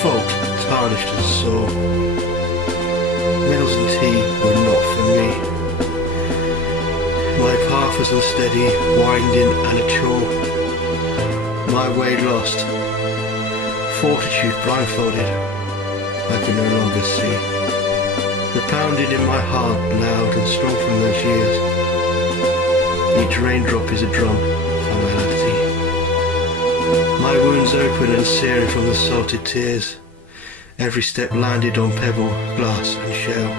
fault, tarnished and sore. Meals and tea were not for me. My path was unsteady, winding and a chore. My way lost, fortitude blindfolded, I could no longer see. The pounding in my heart, loud and strong from those years. Each raindrop is a drum for my lassy. My wounds open and searing from the salted tears. Every step landed on pebble, glass and shell.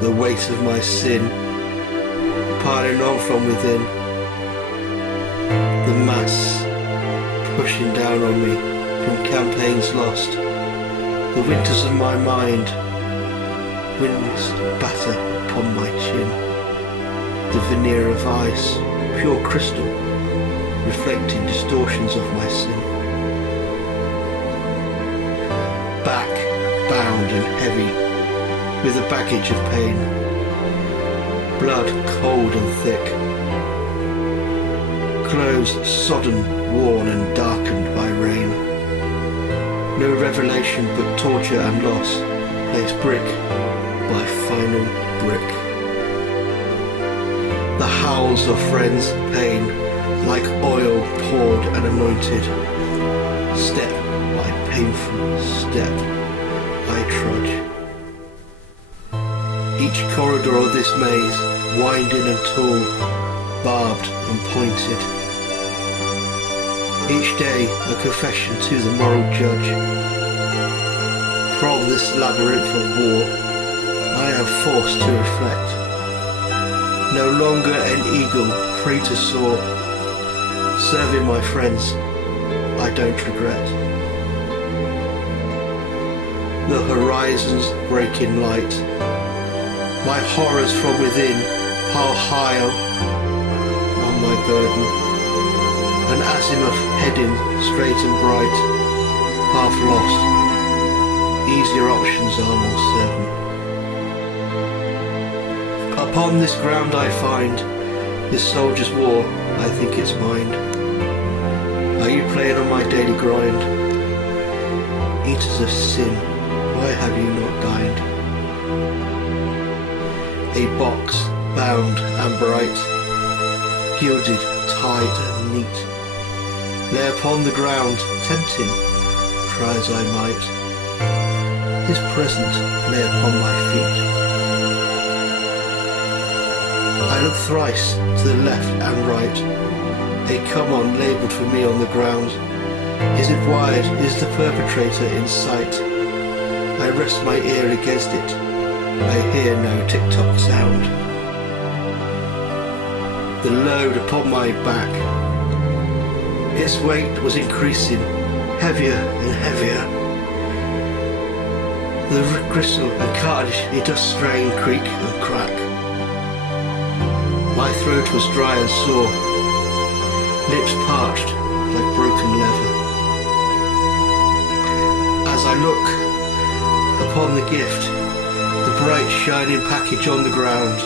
The weight of my sin, piling on from within. The mass pushing down on me from campaigns lost. The winters of my mind, winds batter upon my chin. The veneer of ice, pure crystal, reflecting distortions of my sin. Back, bound and heavy, with a baggage of pain. Blood cold and thick. Clothes sodden, worn and darkened by rain. No revelation but torture and loss, placed brick by final brick. The howls of friends' pain, like oil poured and anointed. Step by painful step, I trudge. Each corridor of this maze, winding and tall, barbed and pointed. Each day a confession to the moral judge. From this labyrinth of war, I am forced to reflect. No longer an eagle free to soar, serving my friends, I don't regret. The horizons break in light. My horrors from within pile high on my burden. An azimuth heading straight and bright, half lost. Easier options are more certain. Upon this ground I find this soldier's war, I think it's mine. Are you playing on my daily grind? Eaters of sin, why have you not dined? A box, bound and bright, gilded, tight and neat, lay upon the ground, tempting, try as I might. This present lay upon my feet. I look thrice to the left and right. A come on labelled for me on the ground. Is it wide? Is the perpetrator in sight? I rest my ear against it. I hear no tick-tock sound. The load upon my back, its weight was increasing, heavier and heavier. The gristle and cartilage, it does strain, creak and crack. My throat was dry and sore, lips parched like broken leather. As I look upon the gift, the bright shining package on the ground,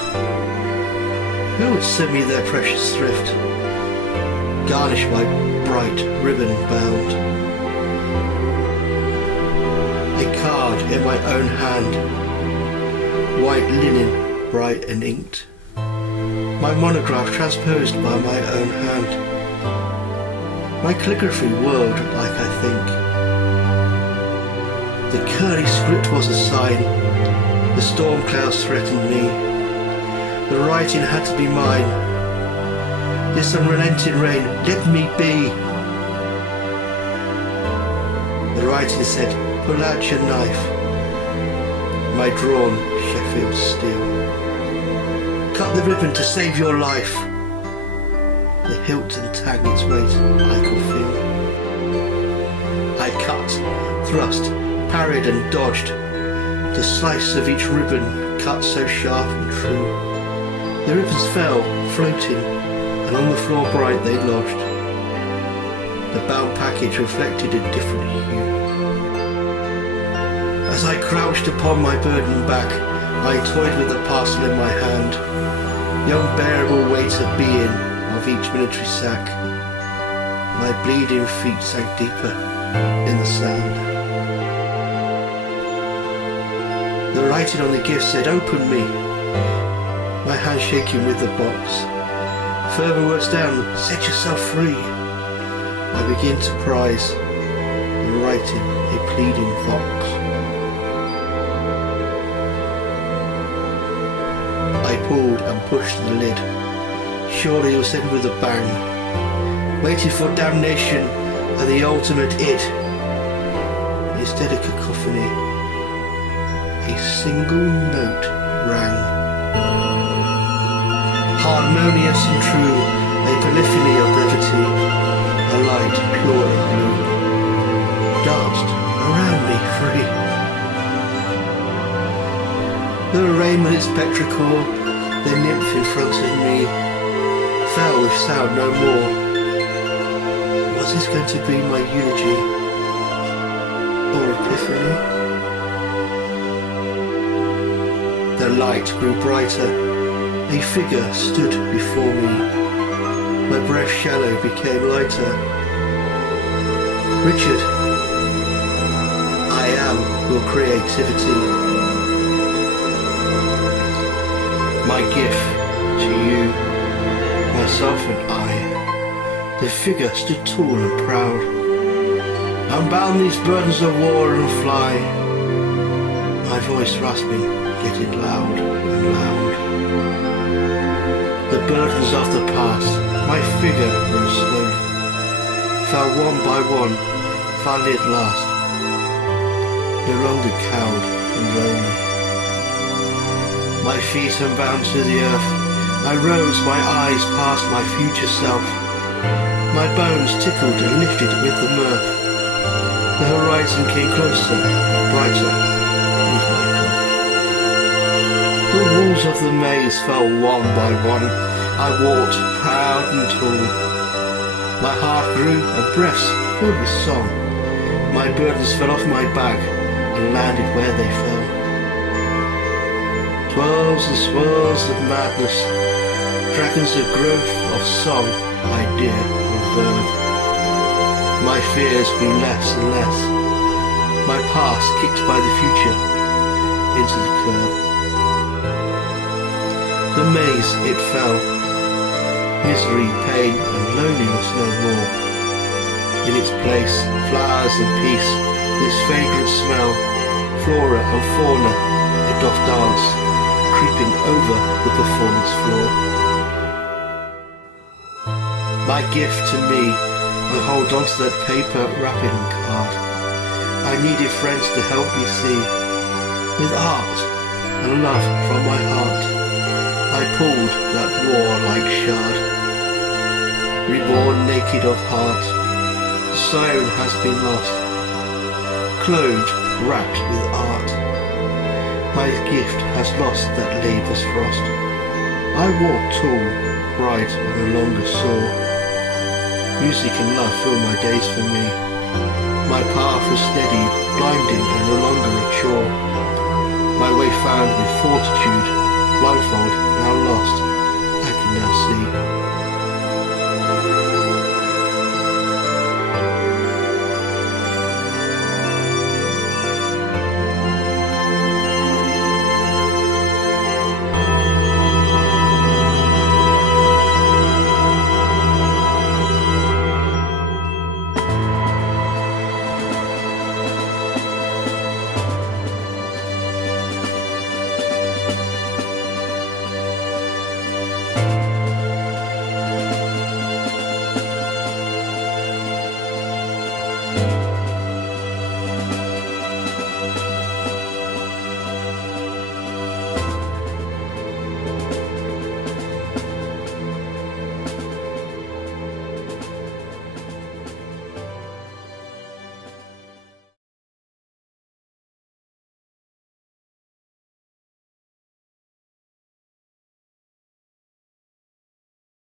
who would send me their precious thrift, garnished by bright ribbon bound? A card in my own hand, white linen, bright and inked. My monograph transposed by my own hand. My calligraphy whirled like I think. The curly script was a sign. The storm clouds threatened me. The writing had to be mine. This unrelenting rain, let me be. The writing said, pull out your knife. My drawn Sheffield steel. Cut the ribbon to save your life. The hilt and tag its weight I could feel. I cut, thrust, parried and dodged. The slice of each ribbon cut so sharp and true. The ribbons fell, floating, and on the floor bright they lodged. The bound package reflected a different hue. As I crouched upon my burdened back, I toyed with the parcel in my hand, the unbearable weight of being of each military sack. My My bleeding feet sank deeper in the sand. The writing on the gift said, "Open me." My hand shaking with the box. Further words down, "Set yourself free." I begin to prize the writing, a pleading vox. I pulled and pushed the lid. Surely it was ended with a bang. Waited for damnation and the ultimate id. Instead of cacophony, a single note rang. Harmonious and true, a polyphony of brevity, a light pure and blue, danced around me free. The rainbow spectacle, the nymph in front of me, fell with sound no more. Was this going to be my eulogy or epiphany? The light grew brighter. A figure stood before me. My breath shallow became lighter. "Richard, I am your creativity. My gift to you, myself and I." The figure stood tall and proud. "Unbound these burdens of war and fly." My voice rasping, getting loud and loud. The burdens of the past, my figure rose slowly, fell one by one, finally at last, no longer cowed and lonely. My feet unbound to the earth, I rose, my eyes past my future self. My bones tickled and lifted with the mirth. The horizon came closer, brighter with my cough. The walls of the maze fell one by one. I walked proud and tall. My heart grew and breaths filled with song. My burdens fell off my back and landed where they fell. Twirls and swirls of madness, dragons of growth of song I dare avert. My fears grew less and less. My past kicked by the future into the curb. The maze it fell. Misery, pain and loneliness no more. In its place, flowers and peace, this fragrant smell, flora and fauna, a doth dance, creeping over the performance floor. My gift to me, I hold on to that paper wrapping card. I needed friends to help me see. With art and love from my heart, I pulled that war-like shard. Reborn naked of heart, the siren has been lost. Clothed, wrapped with art, my gift has lost that labour's frost. I walk tall, bright and no longer sore. Music and love fill my days for me. My path was steady, blinding and no longer a chore. My way found with fortitude, blindfold, now lost, I can now see.